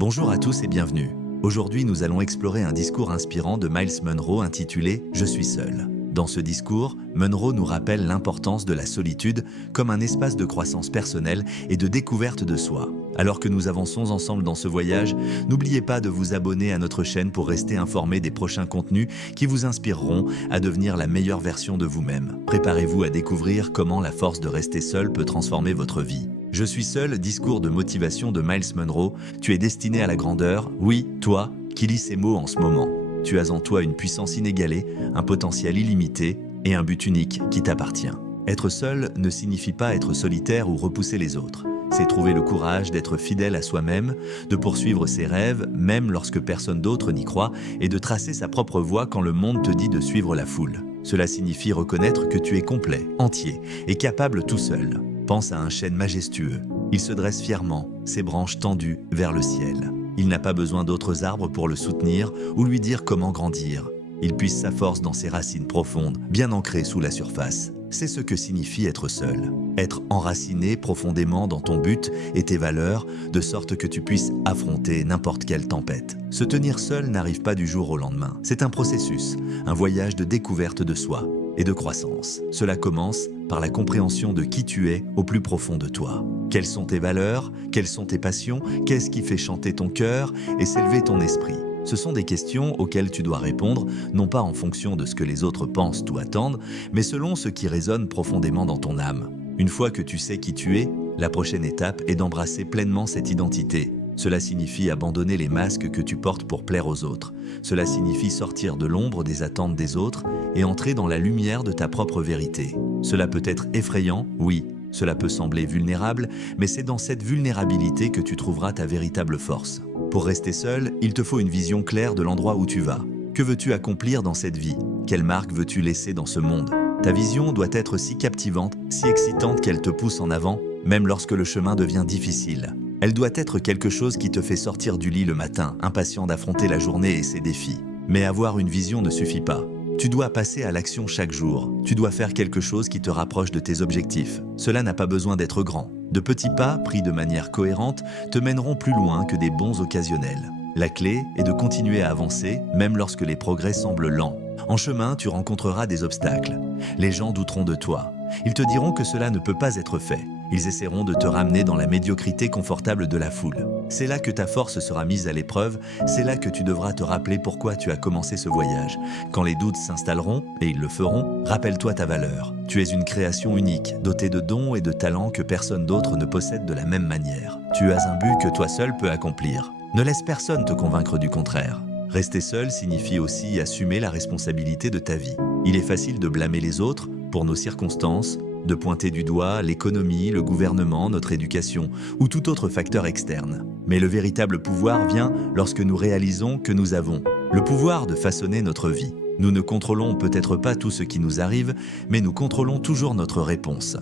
Bonjour à tous et bienvenue. Aujourd'hui, nous allons explorer un discours inspirant de Myles Munroe intitulé « Je suis seul ». Dans ce discours, Munroe nous rappelle l'importance de la solitude comme un espace de croissance personnelle et de découverte de soi. Alors que nous avançons ensemble dans ce voyage, n'oubliez pas de vous abonner à notre chaîne pour rester informé des prochains contenus qui vous inspireront à devenir la meilleure version de vous-même. Préparez-vous à découvrir comment la force de rester seul peut transformer votre vie. Je suis seul, discours de motivation de Myles Munroe. Tu es destiné à la grandeur, oui, toi, qui lis ces mots en ce moment. Tu as en toi une puissance inégalée, un potentiel illimité et un but unique qui t'appartient. Être seul ne signifie pas être solitaire ou repousser les autres. C'est trouver le courage d'être fidèle à soi-même, de poursuivre ses rêves, même lorsque personne d'autre n'y croit, et de tracer sa propre voie quand le monde te dit de suivre la foule. Cela signifie reconnaître que tu es complet, entier et capable tout seul. Pense à un chêne majestueux. Il se dresse fièrement, ses branches tendues vers le ciel. Il n'a pas besoin d'autres arbres pour le soutenir ou lui dire comment grandir. Il puise sa force dans ses racines profondes, bien ancrées sous la surface. C'est ce que signifie être seul. Être enraciné profondément dans ton but et tes valeurs, de sorte que tu puisses affronter n'importe quelle tempête. Se tenir seul n'arrive pas du jour au lendemain. C'est un processus, un voyage de découverte de soi et de croissance. Cela commence par la compréhension de qui tu es au plus profond de toi. Quelles sont tes valeurs? Quelles sont tes passions? Qu'est-ce qui fait chanter ton cœur et s'élever ton esprit? Ce sont des questions auxquelles tu dois répondre, non pas en fonction de ce que les autres pensent ou attendent, mais selon ce qui résonne profondément dans ton âme. Une fois que tu sais qui tu es, la prochaine étape est d'embrasser pleinement cette identité. Cela signifie abandonner les masques que tu portes pour plaire aux autres. Cela signifie sortir de l'ombre des attentes des autres et entrer dans la lumière de ta propre vérité. Cela peut être effrayant, oui. Cela peut sembler vulnérable, mais c'est dans cette vulnérabilité que tu trouveras ta véritable force. Pour rester seul, il te faut une vision claire de l'endroit où tu vas. Que veux-tu accomplir dans cette vie? Quelle marque veux-tu laisser dans ce monde? Ta vision doit être si captivante, si excitante qu'elle te pousse en avant, même lorsque le chemin devient difficile. Elle doit être quelque chose qui te fait sortir du lit le matin, impatient d'affronter la journée et ses défis. Mais avoir une vision ne suffit pas. Tu dois passer à l'action chaque jour. Tu dois faire quelque chose qui te rapproche de tes objectifs. Cela n'a pas besoin d'être grand. De petits pas, pris de manière cohérente, te mèneront plus loin que des bons occasionnels. La clé est de continuer à avancer, même lorsque les progrès semblent lents. En chemin, tu rencontreras des obstacles. Les gens douteront de toi. Ils te diront que cela ne peut pas être fait. Ils essaieront de te ramener dans la médiocrité confortable de la foule. C'est là que ta force sera mise à l'épreuve, c'est là que tu devras te rappeler pourquoi tu as commencé ce voyage. Quand les doutes s'installeront, et ils le feront, rappelle-toi ta valeur. Tu es une création unique, dotée de dons et de talents que personne d'autre ne possède de la même manière. Tu as un but que toi seul peux accomplir. Ne laisse personne te convaincre du contraire. Rester seul signifie aussi assumer la responsabilité de ta vie. Il est facile de blâmer les autres pour nos circonstances, de pointer du doigt l'économie, le gouvernement, notre éducation ou tout autre facteur externe. Mais le véritable pouvoir vient lorsque nous réalisons que nous avons le pouvoir de façonner notre vie. Nous ne contrôlons peut-être pas tout ce qui nous arrive, mais nous contrôlons toujours notre réponse.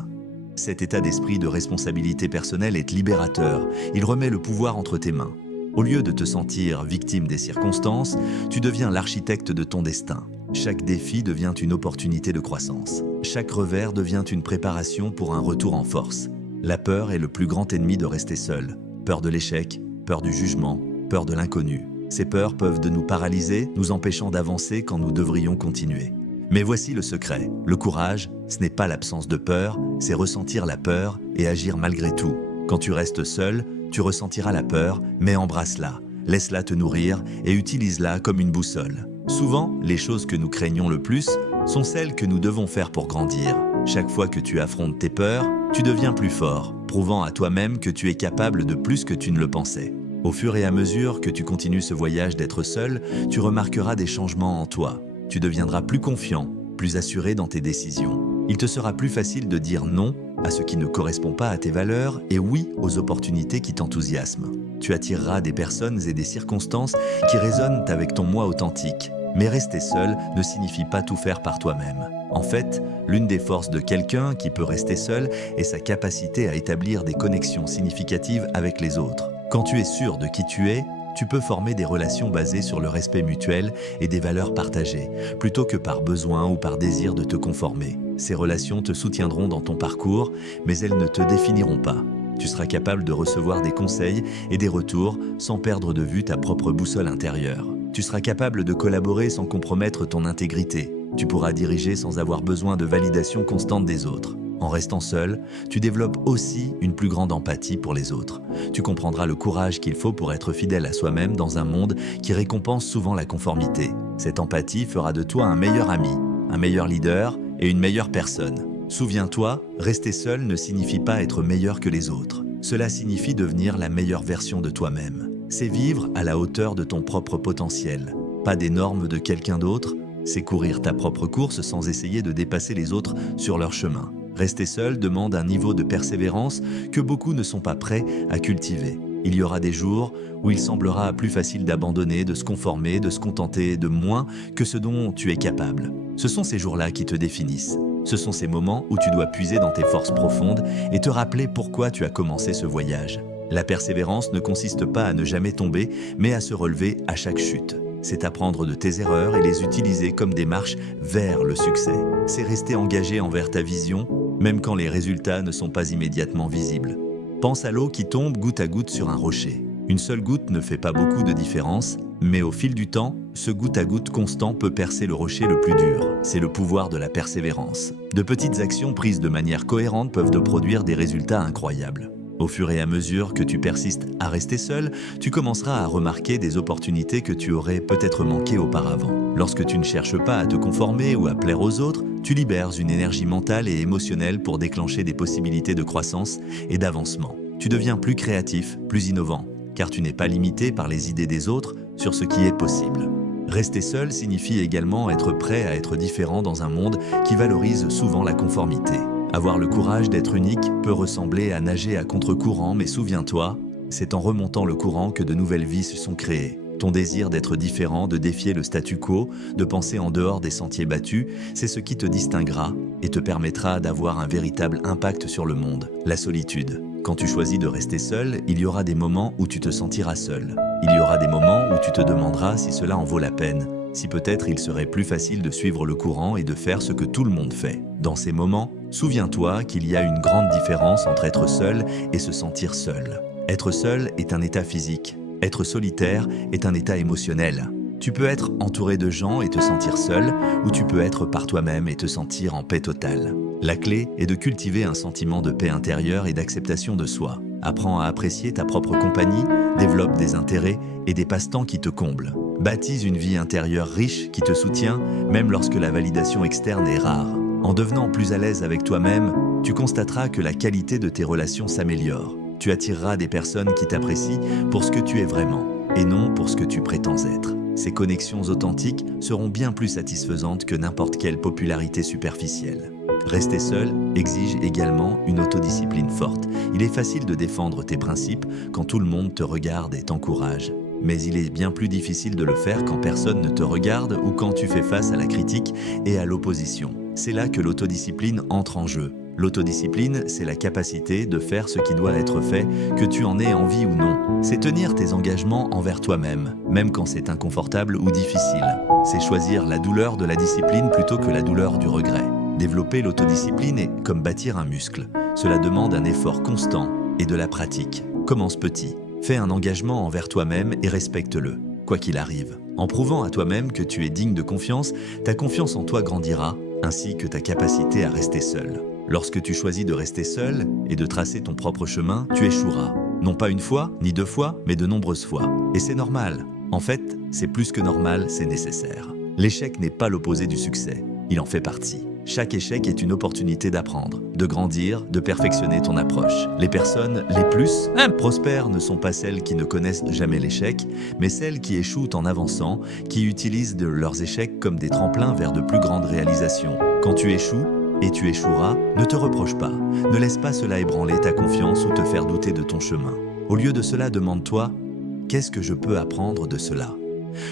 Cet état d'esprit de responsabilité personnelle est libérateur. Il remet le pouvoir entre tes mains. Au lieu de te sentir victime des circonstances, tu deviens l'architecte de ton destin. Chaque défi devient une opportunité de croissance. Chaque revers devient une préparation pour un retour en force. La peur est le plus grand ennemi de rester seul. Peur de l'échec, peur du jugement, peur de l'inconnu. Ces peurs peuvent nous paralyser, nous empêchant d'avancer quand nous devrions continuer. Mais voici le secret. Le courage, ce n'est pas l'absence de peur, c'est ressentir la peur et agir malgré tout. Quand tu restes seul, tu ressentiras la peur, mais embrasse-la. Laisse-la te nourrir et utilise-la comme une boussole. Souvent, les choses que nous craignons le plus sont celles que nous devons faire pour grandir. Chaque fois que tu affrontes tes peurs, tu deviens plus fort, prouvant à toi-même que tu es capable de plus que tu ne le pensais. Au fur et à mesure que tu continues ce voyage d'être seul, tu remarqueras des changements en toi. Tu deviendras plus confiant, plus assuré dans tes décisions. Il te sera plus facile de dire non à ce qui ne correspond pas à tes valeurs et oui aux opportunités qui t'enthousiasment. Tu attireras des personnes et des circonstances qui résonnent avec ton moi authentique. Mais rester seul ne signifie pas tout faire par toi-même. En fait, l'une des forces de quelqu'un qui peut rester seul est sa capacité à établir des connexions significatives avec les autres. Quand tu es sûr de qui tu es, tu peux former des relations basées sur le respect mutuel et des valeurs partagées, plutôt que par besoin ou par désir de te conformer. Ces relations te soutiendront dans ton parcours, mais elles ne te définiront pas. Tu seras capable de recevoir des conseils et des retours sans perdre de vue ta propre boussole intérieure. Tu seras capable de collaborer sans compromettre ton intégrité. Tu pourras diriger sans avoir besoin de validation constante des autres. En restant seul, tu développes aussi une plus grande empathie pour les autres. Tu comprendras le courage qu'il faut pour être fidèle à soi-même dans un monde qui récompense souvent la conformité. Cette empathie fera de toi un meilleur ami, un meilleur leader et une meilleure personne. Souviens-toi, rester seul ne signifie pas être meilleur que les autres. Cela signifie devenir la meilleure version de toi-même. C'est vivre à la hauteur de ton propre potentiel, pas des normes de quelqu'un d'autre. C'est courir ta propre course sans essayer de dépasser les autres sur leur chemin. Rester seul demande un niveau de persévérance que beaucoup ne sont pas prêts à cultiver. Il y aura des jours où il semblera plus facile d'abandonner, de se conformer, de se contenter de moins que ce dont tu es capable. Ce sont ces jours-là qui te définissent. Ce sont ces moments où tu dois puiser dans tes forces profondes et te rappeler pourquoi tu as commencé ce voyage. La persévérance ne consiste pas à ne jamais tomber, mais à se relever à chaque chute. C'est apprendre de tes erreurs et les utiliser comme des marches vers le succès. C'est rester engagé envers ta vision, même quand les résultats ne sont pas immédiatement visibles. Pense à l'eau qui tombe goutte à goutte sur un rocher. Une seule goutte ne fait pas beaucoup de différence, mais au fil du temps, ce goutte à goutte constant peut percer le rocher le plus dur. C'est le pouvoir de la persévérance. De petites actions prises de manière cohérente peuvent te produire des résultats incroyables. Au fur et à mesure que tu persistes à rester seul, tu commenceras à remarquer des opportunités que tu aurais peut-être manquées auparavant. Lorsque tu ne cherches pas à te conformer ou à plaire aux autres, tu libères une énergie mentale et émotionnelle pour déclencher des possibilités de croissance et d'avancement. Tu deviens plus créatif, plus innovant, car tu n'es pas limité par les idées des autres sur ce qui est possible. Rester seul signifie également être prêt à être différent dans un monde qui valorise souvent la conformité. Avoir le courage d'être unique peut ressembler à nager à contre-courant, mais souviens-toi, c'est en remontant le courant que de nouvelles vies se sont créées. Ton désir d'être différent, de défier le statu quo, de penser en dehors des sentiers battus, c'est ce qui te distinguera et te permettra d'avoir un véritable impact sur le monde. La solitude. Quand tu choisis de rester seul, il y aura des moments où tu te sentiras seul. Il y aura des moments où tu te demanderas si cela en vaut la peine, si peut-être il serait plus facile de suivre le courant et de faire ce que tout le monde fait. Dans ces moments, souviens-toi qu'il y a une grande différence entre être seul et se sentir seul. Être seul est un état physique. Être solitaire est un état émotionnel. Tu peux être entouré de gens et te sentir seul, ou tu peux être par toi-même et te sentir en paix totale. La clé est de cultiver un sentiment de paix intérieure et d'acceptation de soi. Apprends à apprécier ta propre compagnie, développe des intérêts et des passe-temps qui te comblent. Bâtis une vie intérieure riche qui te soutient, même lorsque la validation externe est rare. En devenant plus à l'aise avec toi-même, tu constateras que la qualité de tes relations s'améliore. Tu attireras des personnes qui t'apprécient pour ce que tu es vraiment, et non pour ce que tu prétends être. Ces connexions authentiques seront bien plus satisfaisantes que n'importe quelle popularité superficielle. Rester seul exige également une autodiscipline forte. Il est facile de défendre tes principes quand tout le monde te regarde et t'encourage. Mais il est bien plus difficile de le faire quand personne ne te regarde ou quand tu fais face à la critique et à l'opposition. C'est là que l'autodiscipline entre en jeu. L'autodiscipline, c'est la capacité de faire ce qui doit être fait, que tu en aies envie ou non. C'est tenir tes engagements envers toi-même, même quand c'est inconfortable ou difficile. C'est choisir la douleur de la discipline plutôt que la douleur du regret. Développer l'autodiscipline est comme bâtir un muscle. Cela demande un effort constant et de la pratique. Commence petit. Fais un engagement envers toi-même et respecte-le, quoi qu'il arrive. En prouvant à toi-même que tu es digne de confiance, ta confiance en toi grandira, ainsi que ta capacité à rester seul. Lorsque tu choisis de rester seul et de tracer ton propre chemin, tu échoueras. Non pas une fois, ni deux fois, mais de nombreuses fois. Et c'est normal. En fait, c'est plus que normal, c'est nécessaire. L'échec n'est pas l'opposé du succès. Il en fait partie. Chaque échec est une opportunité d'apprendre, de grandir, de perfectionner ton approche. Les personnes les plus prospères ne sont pas celles qui ne connaissent jamais l'échec, mais celles qui échouent en avançant, qui utilisent leurs échecs comme des tremplins vers de plus grandes réalisations. Quand tu échoues, et tu échoueras, ne te reproche pas. Ne laisse pas cela ébranler ta confiance ou te faire douter de ton chemin. Au lieu de cela, demande-toi « Qu'est-ce que je peux apprendre de cela ?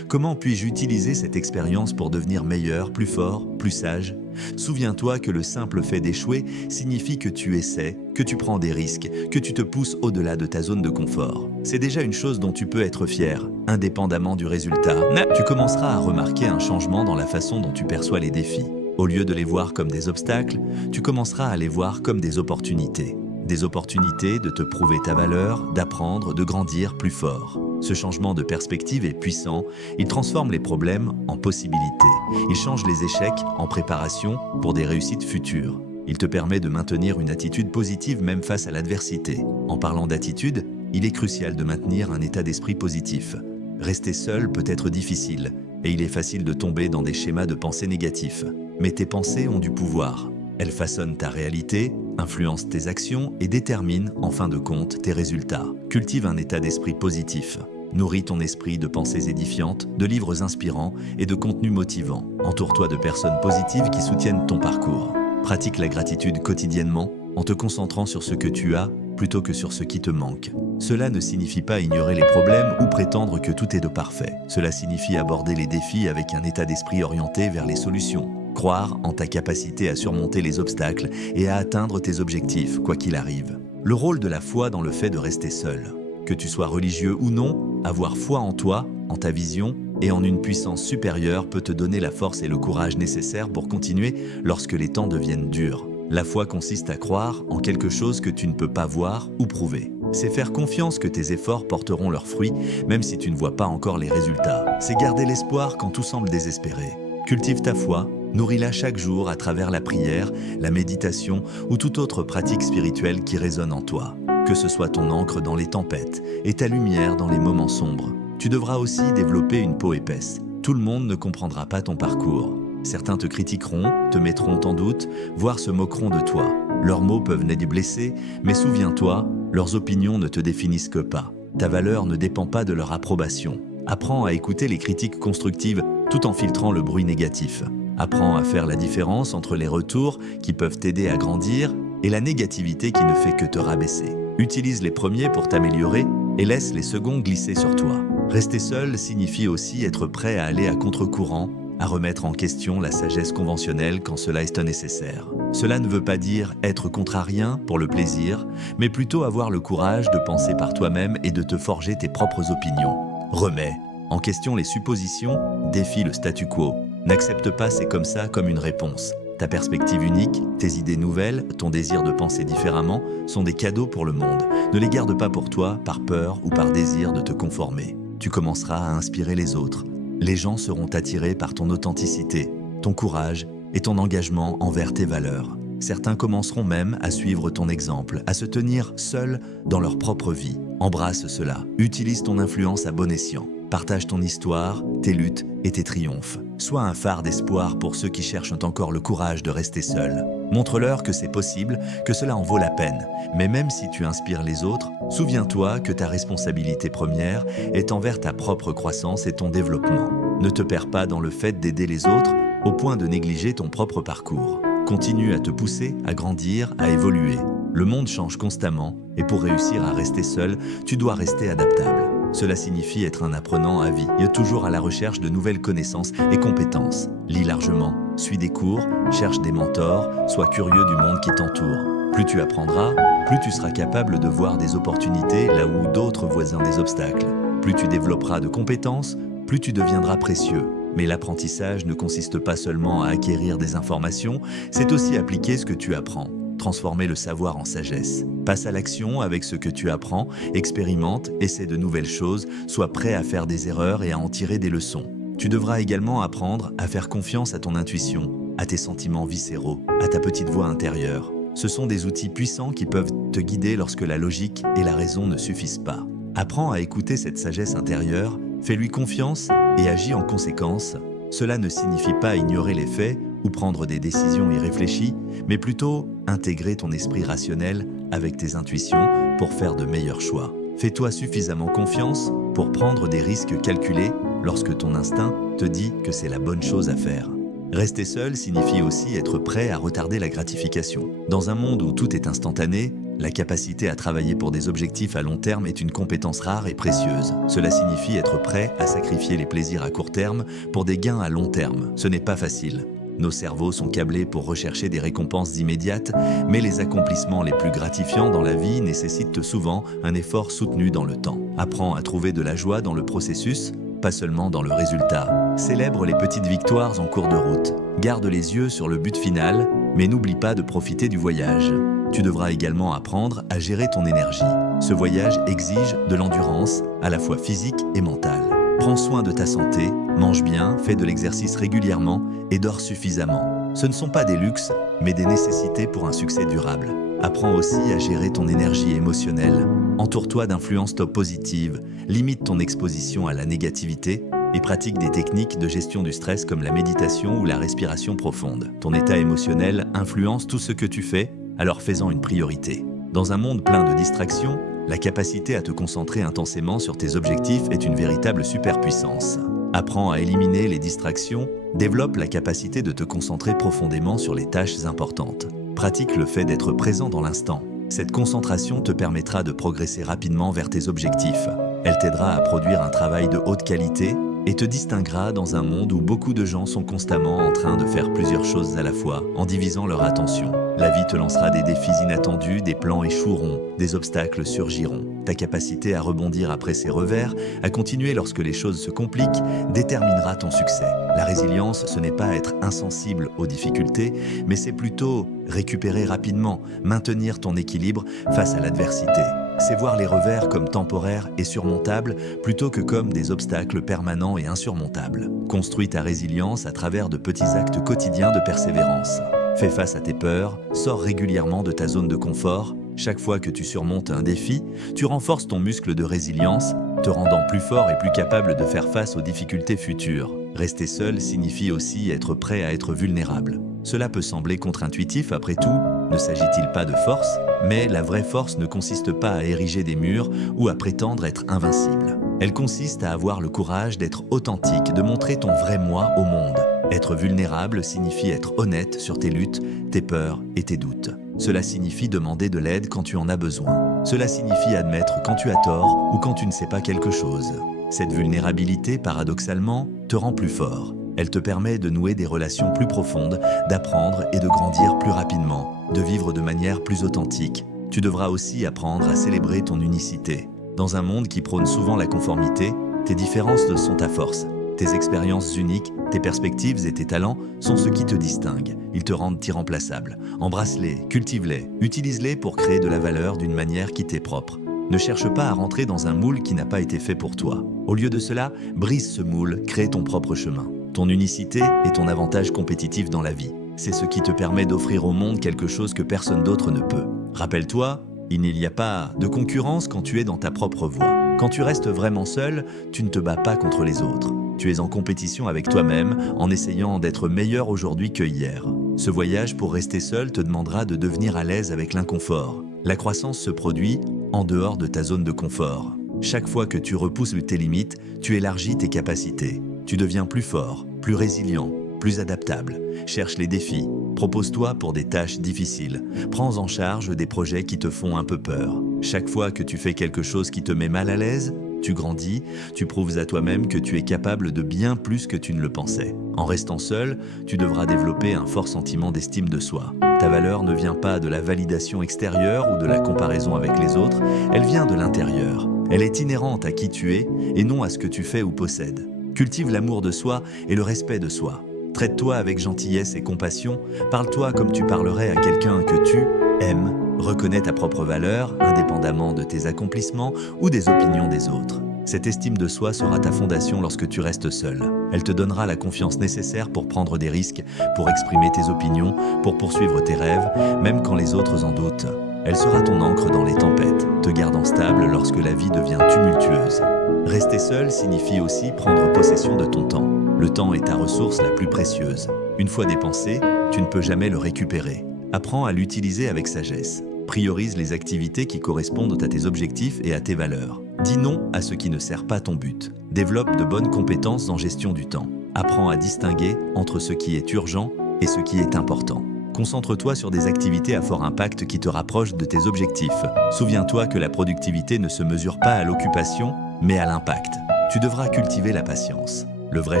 Comment puis-je utiliser cette expérience pour devenir meilleur, plus fort, plus sage ?» Souviens-toi que le simple fait d'échouer signifie que tu essaies, que tu prends des risques, que tu te pousses au-delà de ta zone de confort. C'est déjà une chose dont tu peux être fier, indépendamment du résultat. Tu commenceras à remarquer un changement dans la façon dont tu perçois les défis. Au lieu de les voir comme des obstacles, tu commenceras à les voir comme des opportunités. des opportunités de te prouver ta valeur, d'apprendre, de grandir plus fort. Ce changement de perspective est puissant, il transforme les problèmes en possibilités. Il change les échecs en préparation pour des réussites futures. Il te permet de maintenir une attitude positive même face à l'adversité. En parlant d'attitude, il est crucial de maintenir un état d'esprit positif. Rester seul peut être difficile, et il est facile de tomber dans des schémas de pensée négatifs. Mais tes pensées ont du pouvoir. Elles façonnent ta réalité, influencent tes actions et déterminent, en fin de compte, tes résultats. Cultive un état d'esprit positif. Nourris ton esprit de pensées édifiantes, de livres inspirants et de contenus motivants. Entoure-toi de personnes positives qui soutiennent ton parcours. Pratique la gratitude quotidiennement en te concentrant sur ce que tu as plutôt que sur ce qui te manque. Cela ne signifie pas ignorer les problèmes ou prétendre que tout est de parfait. Cela signifie aborder les défis avec un état d'esprit orienté vers les solutions. Croire en ta capacité à surmonter les obstacles et à atteindre tes objectifs, quoi qu'il arrive. Le rôle de la foi dans le fait de rester seul. Que tu sois religieux ou non, avoir foi en toi, en ta vision et en une puissance supérieure peut te donner la force et le courage nécessaires pour continuer lorsque les temps deviennent durs. La foi consiste à croire en quelque chose que tu ne peux pas voir ou prouver. C'est faire confiance que tes efforts porteront leurs fruits, même si tu ne vois pas encore les résultats. C'est garder l'espoir quand tout semble désespéré. Cultive ta foi, nourris-la chaque jour à travers la prière, la méditation ou toute autre pratique spirituelle qui résonne en toi. Que ce soit ton encre dans les tempêtes et ta lumière dans les moments sombres. Tu devras aussi développer une peau épaisse. Tout le monde ne comprendra pas ton parcours. Certains te critiqueront, te mettront en doute, voire se moqueront de toi. Leurs mots peuvent n'aider blessé, mais souviens-toi, leurs opinions ne te définissent que pas. Ta valeur ne dépend pas de leur approbation. Apprends à écouter les critiques constructives tout en filtrant le bruit négatif. Apprends à faire la différence entre les retours qui peuvent t'aider à grandir et la négativité qui ne fait que te rabaisser. Utilise les premiers pour t'améliorer et laisse les seconds glisser sur toi. Rester seul signifie aussi être prêt à aller à contre-courant, à remettre en question la sagesse conventionnelle quand cela est nécessaire. Cela ne veut pas dire être contrarien pour le plaisir, mais plutôt avoir le courage de penser par toi-même et de te forger tes propres opinions. Remets en question les suppositions, défie le statu quo. N'accepte pas c'est comme ça comme une réponse. Ta perspective unique, tes idées nouvelles, ton désir de penser différemment sont des cadeaux pour le monde. Ne les garde pas pour toi par peur ou par désir de te conformer. Tu commenceras à inspirer les autres. Les gens seront attirés par ton authenticité, ton courage et ton engagement envers tes valeurs. Certains commenceront même à suivre ton exemple, à se tenir seuls dans leur propre vie. Embrasse cela, utilise ton influence à bon escient. Partage ton histoire, tes luttes et tes triomphes. Sois un phare d'espoir pour ceux qui cherchent encore le courage de rester seuls. Montre-leur que c'est possible, que cela en vaut la peine. Mais même si tu inspires les autres, souviens-toi que ta responsabilité première est envers ta propre croissance et ton développement. Ne te perds pas dans le fait d'aider les autres au point de négliger ton propre parcours. Continue à te pousser, à grandir, à évoluer. Le monde change constamment et pour réussir à rester seul, tu dois rester adaptable. Cela signifie être un apprenant à vie, toujours à la recherche de nouvelles connaissances et compétences. Lis largement, suis des cours, cherche des mentors, sois curieux du monde qui t'entoure. Plus tu apprendras, plus tu seras capable de voir des opportunités là où d'autres voient des obstacles. Plus tu développeras de compétences, plus tu deviendras précieux. Mais l'apprentissage ne consiste pas seulement à acquérir des informations, c'est aussi appliquer ce que tu apprends. Transformer le savoir en sagesse. Passe à l'action avec ce que tu apprends, expérimente, essaie de nouvelles choses, sois prêt à faire des erreurs et à en tirer des leçons. Tu devras également apprendre à faire confiance à ton intuition, à tes sentiments viscéraux, à ta petite voix intérieure. Ce sont des outils puissants qui peuvent te guider lorsque la logique et la raison ne suffisent pas. Apprends à écouter cette sagesse intérieure, fais-lui confiance et agis en conséquence. Cela ne signifie pas ignorer les faits ou prendre des décisions irréfléchies, mais plutôt intégrer ton esprit rationnel avec tes intuitions pour faire de meilleurs choix. Fais-toi suffisamment confiance pour prendre des risques calculés lorsque ton instinct te dit que c'est la bonne chose à faire. Rester seul signifie aussi être prêt à retarder la gratification. Dans un monde où tout est instantané, la capacité à travailler pour des objectifs à long terme est une compétence rare et précieuse. Cela signifie être prêt à sacrifier les plaisirs à court terme pour des gains à long terme. Ce n'est pas facile. Nos cerveaux sont câblés pour rechercher des récompenses immédiates, mais les accomplissements les plus gratifiants dans la vie nécessitent souvent un effort soutenu dans le temps. Apprends à trouver de la joie dans le processus, pas seulement dans le résultat. Célèbre les petites victoires en cours de route. Garde les yeux sur le but final, mais n'oublie pas de profiter du voyage. Tu devras également apprendre à gérer ton énergie. Ce voyage exige de l'endurance, à la fois physique et mentale. Prends soin de ta santé, mange bien, fais de l'exercice régulièrement et dors suffisamment. Ce ne sont pas des luxes, mais des nécessités pour un succès durable. Apprends aussi à gérer ton énergie émotionnelle. Entoure-toi d'influences positives, limite ton exposition à la négativité et pratique des techniques de gestion du stress comme la méditation ou la respiration profonde. Ton état émotionnel influence tout ce que tu fais, alors fais-en une priorité. Dans un monde plein de distractions, la capacité à te concentrer intensément sur tes objectifs est une véritable superpuissance. Apprends à éliminer les distractions, développe la capacité de te concentrer profondément sur les tâches importantes. Pratique le fait d'être présent dans l'instant. Cette concentration te permettra de progresser rapidement vers tes objectifs. Elle t'aidera à produire un travail de haute qualité et te distinguera dans un monde où beaucoup de gens sont constamment en train de faire plusieurs choses à la fois, en divisant leur attention. La vie te lancera des défis inattendus, des plans échoueront, des obstacles surgiront. Ta capacité à rebondir après ces revers, à continuer lorsque les choses se compliquent, déterminera ton succès. La résilience, ce n'est pas être insensible aux difficultés, mais c'est plutôt récupérer rapidement, maintenir ton équilibre face à l'adversité. C'est voir les revers comme temporaires et surmontables plutôt que comme des obstacles permanents et insurmontables. Construis ta résilience à travers de petits actes quotidiens de persévérance. Fais face à tes peurs, sors régulièrement de ta zone de confort. Chaque fois que tu surmontes un défi, tu renforces ton muscle de résilience, te rendant plus fort et plus capable de faire face aux difficultés futures. Rester seul signifie aussi être prêt à être vulnérable. Cela peut sembler contre-intuitif après tout, ne s'agit-il pas de force? Mais la vraie force ne consiste pas à ériger des murs ou à prétendre être invincible. Elle consiste à avoir le courage d'être authentique, de montrer ton vrai moi au monde. Être vulnérable signifie être honnête sur tes luttes, tes peurs et tes doutes. Cela signifie demander de l'aide quand tu en as besoin. Cela signifie admettre quand tu as tort ou quand tu ne sais pas quelque chose. Cette vulnérabilité, paradoxalement, te rend plus fort. Elle te permet de nouer des relations plus profondes, d'apprendre et de grandir plus rapidement, de vivre de manière plus authentique. Tu devras aussi apprendre à célébrer ton unicité. Dans un monde qui prône souvent la conformité, tes différences sont ta force. Tes expériences uniques, tes perspectives et tes talents sont ce qui te distinguent. Ils te rendent irremplaçable. Embrasse-les, cultive-les, utilise-les pour créer de la valeur d'une manière qui t'est propre. Ne cherche pas à rentrer dans un moule qui n'a pas été fait pour toi. Au lieu de cela, brise ce moule, crée ton propre chemin. Ton unicité est ton avantage compétitif dans la vie. C'est ce qui te permet d'offrir au monde quelque chose que personne d'autre ne peut. Rappelle-toi, il n'y a pas de concurrence quand tu es dans ta propre voie. Quand tu restes vraiment seul, tu ne te bats pas contre les autres. Tu es en compétition avec toi-même en essayant d'être meilleur aujourd'hui que hier. Ce voyage pour rester seul te demandera de devenir à l'aise avec l'inconfort. La croissance se produit en dehors de ta zone de confort. Chaque fois que tu repousses tes limites, tu élargis tes capacités. Tu deviens plus fort, plus résilient, plus adaptable. Cherche les défis. Propose-toi pour des tâches difficiles. Prends en charge des projets qui te font un peu peur. Chaque fois que tu fais quelque chose qui te met mal à l'aise, tu grandis, tu prouves à toi-même que tu es capable de bien plus que tu ne le pensais. En restant seul, tu devras développer un fort sentiment d'estime de soi. Ta valeur ne vient pas de la validation extérieure ou de la comparaison avec les autres, elle vient de l'intérieur. Elle est inhérente à qui tu es et non à ce que tu fais ou possèdes. Cultive l'amour de soi et le respect de soi. Traite-toi avec gentillesse et compassion, parle-toi comme tu parlerais à quelqu'un que tu aimes. Reconnais ta propre valeur, indépendamment de tes accomplissements ou des opinions des autres. Cette estime de soi sera ta fondation lorsque tu restes seul. Elle te donnera la confiance nécessaire pour prendre des risques, pour exprimer tes opinions, pour poursuivre tes rêves, même quand les autres en doutent. Elle sera ton ancre dans les tempêtes, te gardant stable lorsque la vie devient tumultueuse. Rester seul signifie aussi prendre possession de ton temps. Le temps est ta ressource la plus précieuse. Une fois dépensé, tu ne peux jamais le récupérer. Apprends à l'utiliser avec sagesse. Priorise les activités qui correspondent à tes objectifs et à tes valeurs. Dis non à ce qui ne sert pas ton but. Développe de bonnes compétences en gestion du temps. Apprends à distinguer entre ce qui est urgent et ce qui est important. Concentre-toi sur des activités à fort impact qui te rapprochent de tes objectifs. Souviens-toi que la productivité ne se mesure pas à l'occupation, mais à l'impact. Tu devras cultiver la patience. Le vrai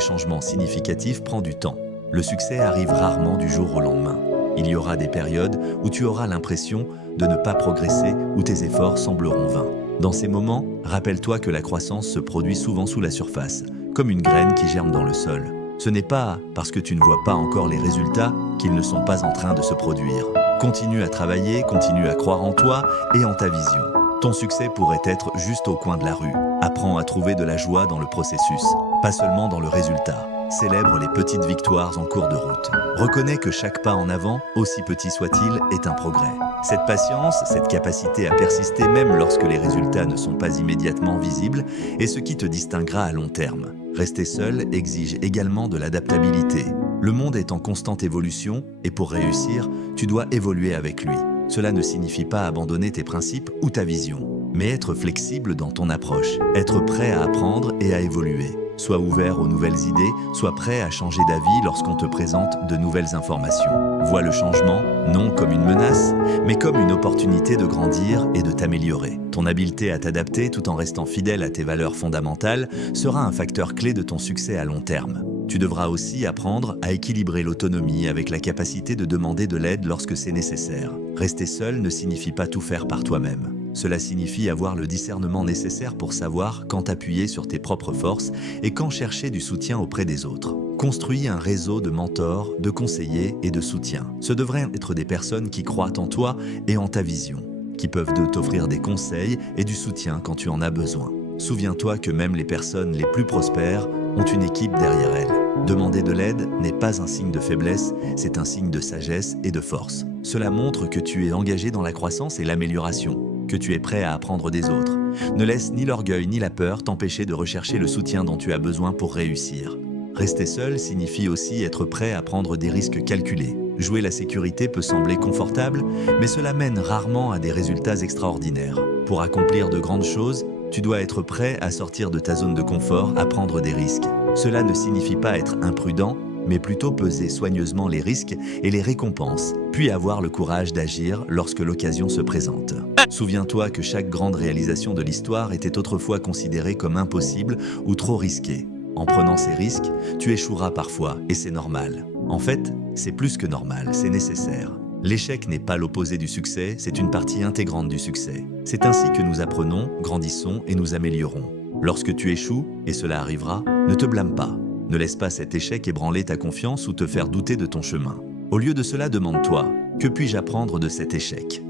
changement significatif prend du temps. Le succès arrive rarement du jour au lendemain. Il y aura des périodes où tu auras l'impression de ne pas progresser, où tes efforts sembleront vains. Dans ces moments, rappelle-toi que la croissance se produit souvent sous la surface, comme une graine qui germe dans le sol. Ce n'est pas parce que tu ne vois pas encore les résultats qu'ils ne sont pas en train de se produire. Continue à travailler, continue à croire en toi et en ta vision. Ton succès pourrait être juste au coin de la rue. Apprends à trouver de la joie dans le processus, pas seulement dans le résultat. Célèbre les petites victoires en cours de route. Reconnais que chaque pas en avant, aussi petit soit-il, est un progrès. Cette patience, cette capacité à persister même lorsque les résultats ne sont pas immédiatement visibles, est ce qui te distinguera à long terme. Rester seul exige également de l'adaptabilité. Le monde est en constante évolution et pour réussir, tu dois évoluer avec lui. Cela ne signifie pas abandonner tes principes ou ta vision, mais être flexible dans ton approche, être prêt à apprendre et à évoluer. Sois ouvert aux nouvelles idées, sois prêt à changer d'avis lorsqu'on te présente de nouvelles informations. Vois le changement, non comme une menace, mais comme une opportunité de grandir et de t'améliorer. Ton habileté à t'adapter tout en restant fidèle à tes valeurs fondamentales sera un facteur clé de ton succès à long terme. Tu devras aussi apprendre à équilibrer l'autonomie avec la capacité de demander de l'aide lorsque c'est nécessaire. Rester seul ne signifie pas tout faire par toi-même. Cela signifie avoir le discernement nécessaire pour savoir quand t'appuyer sur tes propres forces et quand chercher du soutien auprès des autres. Construis un réseau de mentors, de conseillers et de soutien. Ce devraient être des personnes qui croient en toi et en ta vision, qui peuvent t'offrir des conseils et du soutien quand tu en as besoin. Souviens-toi que même les personnes les plus prospères ont une équipe derrière elles. Demander de l'aide n'est pas un signe de faiblesse, c'est un signe de sagesse et de force. Cela montre que tu es engagé dans la croissance et l'amélioration, que tu es prêt à apprendre des autres. Ne laisse ni l'orgueil ni la peur t'empêcher de rechercher le soutien dont tu as besoin pour réussir. Rester seul signifie aussi être prêt à prendre des risques calculés. Jouer la sécurité peut sembler confortable, mais cela mène rarement à des résultats extraordinaires. Pour accomplir de grandes choses, tu dois être prêt à sortir de ta zone de confort, à prendre des risques. Cela ne signifie pas être imprudent, mais plutôt peser soigneusement les risques et les récompenses, puis avoir le courage d'agir lorsque l'occasion se présente. Souviens-toi que chaque grande réalisation de l'histoire était autrefois considérée comme impossible ou trop risquée. En prenant ces risques, tu échoueras parfois, et c'est normal. En fait, c'est plus que normal, c'est nécessaire. L'échec n'est pas l'opposé du succès, c'est une partie intégrante du succès. C'est ainsi que nous apprenons, grandissons et nous améliorons. Lorsque tu échoues, et cela arrivera, ne te blâme pas. Ne laisse pas cet échec ébranler ta confiance ou te faire douter de ton chemin. Au lieu de cela, demande-toi, que puis-je apprendre de cet échec ?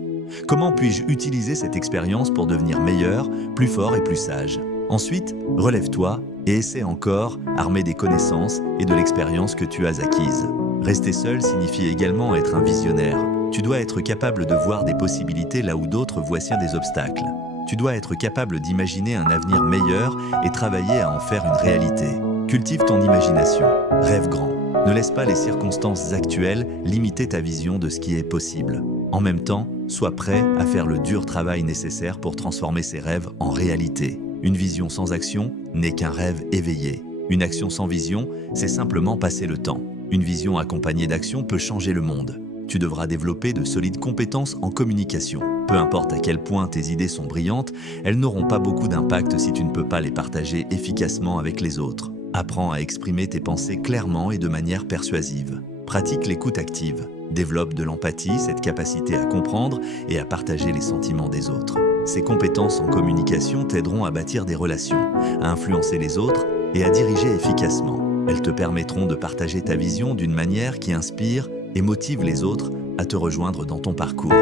Comment puis-je utiliser cette expérience pour devenir meilleur, plus fort et plus sage ? Ensuite, relève-toi et essaie encore, armé des connaissances et de l'expérience que tu as acquises. Rester seul signifie également être un visionnaire. Tu dois être capable de voir des possibilités là où d'autres voient des obstacles. Tu dois être capable d'imaginer un avenir meilleur et travailler à en faire une réalité. Cultive ton imagination, rêve grand. Ne laisse pas les circonstances actuelles limiter ta vision de ce qui est possible. En même temps, sois prêt à faire le dur travail nécessaire pour transformer ces rêves en réalité. Une vision sans action n'est qu'un rêve éveillé. Une action sans vision, c'est simplement passer le temps. Une vision accompagnée d'action peut changer le monde. Tu devras développer de solides compétences en communication. Peu importe à quel point tes idées sont brillantes, elles n'auront pas beaucoup d'impact si tu ne peux pas les partager efficacement avec les autres. Apprends à exprimer tes pensées clairement et de manière persuasive. Pratique l'écoute active. Développe de l'empathie, cette capacité à comprendre et à partager les sentiments des autres. Ces compétences en communication t'aideront à bâtir des relations, à influencer les autres et à diriger efficacement. Elles te permettront de partager ta vision d'une manière qui inspire et motive les autres à te rejoindre dans ton parcours.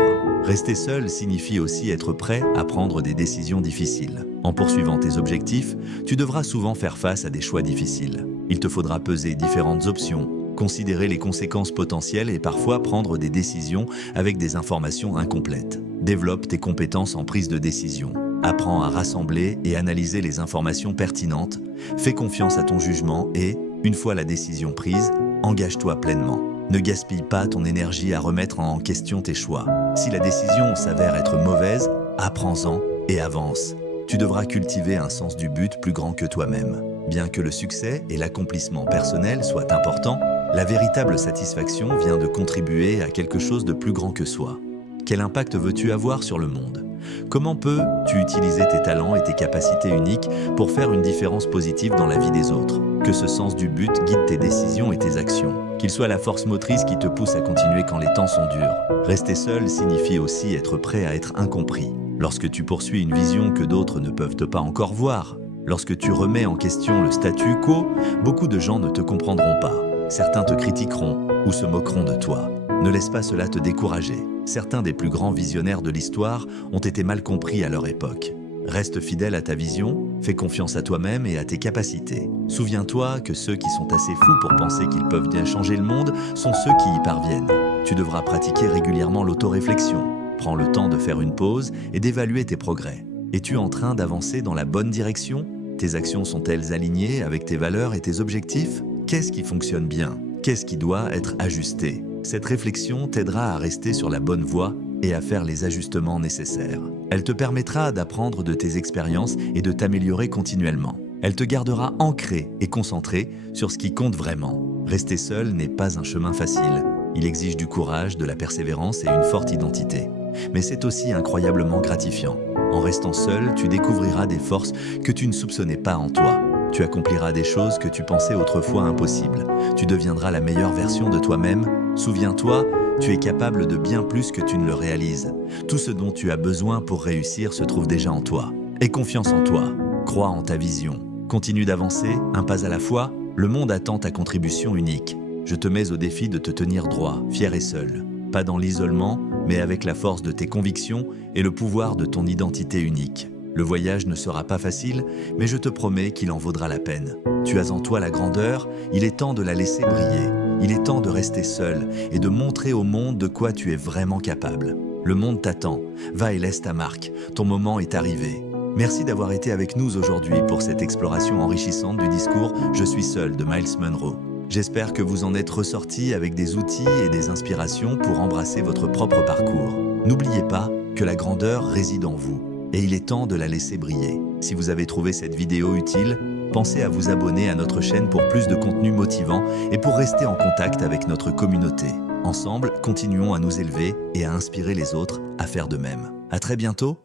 Rester seul signifie aussi être prêt à prendre des décisions difficiles. En poursuivant tes objectifs, tu devras souvent faire face à des choix difficiles. Il te faudra peser différentes options, considérer les conséquences potentielles et parfois prendre des décisions avec des informations incomplètes. Développe tes compétences en prise de décision. Apprends à rassembler et analyser les informations pertinentes. Fais confiance à ton jugement et, une fois la décision prise, engage-toi pleinement. Ne gaspille pas ton énergie à remettre en question tes choix. Si la décision s'avère être mauvaise, apprends-en et avance. Tu devras cultiver un sens du but plus grand que toi-même. Bien que le succès et l'accomplissement personnel soient importants, la véritable satisfaction vient de contribuer à quelque chose de plus grand que soi. Quel impact veux-tu avoir sur le monde ? Comment peux-tu utiliser tes talents et tes capacités uniques pour faire une différence positive dans la vie des autres ? Que ce sens du but guide tes décisions et tes actions. Qu'il soit la force motrice qui te pousse à continuer quand les temps sont durs. Rester seul signifie aussi être prêt à être incompris. Lorsque tu poursuis une vision que d'autres ne peuvent pas encore voir, lorsque tu remets en question le statu quo, beaucoup de gens ne te comprendront pas. Certains te critiqueront ou se moqueront de toi. Ne laisse pas cela te décourager. Certains des plus grands visionnaires de l'histoire ont été mal compris à leur époque. Reste fidèle à ta vision, fais confiance à toi-même et à tes capacités. Souviens-toi que ceux qui sont assez fous pour penser qu'ils peuvent bien changer le monde sont ceux qui y parviennent. Tu devras pratiquer régulièrement l'autoréflexion. Prends le temps de faire une pause et d'évaluer tes progrès. Es-tu en train d'avancer dans la bonne direction? Tes actions sont-elles alignées avec tes valeurs et tes objectifs? Qu'est-ce qui fonctionne bien? Qu'est-ce qui doit être ajusté? Cette réflexion t'aidera à rester sur la bonne voie et à faire les ajustements nécessaires. Elle te permettra d'apprendre de tes expériences et de t'améliorer continuellement. Elle te gardera ancré et concentré sur ce qui compte vraiment. Rester seul n'est pas un chemin facile. Il exige du courage, de la persévérance et une forte identité. Mais c'est aussi incroyablement gratifiant. En restant seul, tu découvriras des forces que tu ne soupçonnais pas en toi. Tu accompliras des choses que tu pensais autrefois impossibles. Tu deviendras la meilleure version de toi-même. Souviens-toi, tu es capable de bien plus que tu ne le réalises. Tout ce dont tu as besoin pour réussir se trouve déjà en toi. Aie confiance en toi. Crois en ta vision. Continue d'avancer, un pas à la fois. Le monde attend ta contribution unique. Je te mets au défi de te tenir droit, fier et seul. Pas dans l'isolement, mais avec la force de tes convictions et le pouvoir de ton identité unique. Le voyage ne sera pas facile, mais je te promets qu'il en vaudra la peine. Tu as en toi la grandeur, il est temps de la laisser briller. Il est temps de rester seul et de montrer au monde de quoi tu es vraiment capable. Le monde t'attend, va et laisse ta marque, ton moment est arrivé. Merci d'avoir été avec nous aujourd'hui pour cette exploration enrichissante du discours « Je suis seul » de Myles Munroe. J'espère que vous en êtes ressortis avec des outils et des inspirations pour embrasser votre propre parcours. N'oubliez pas que la grandeur réside en vous et il est temps de la laisser briller. Si vous avez trouvé cette vidéo utile, pensez à vous abonner à notre chaîne pour plus de contenu motivant et pour rester en contact avec notre communauté. Ensemble, continuons à nous élever et à inspirer les autres à faire de même. À très bientôt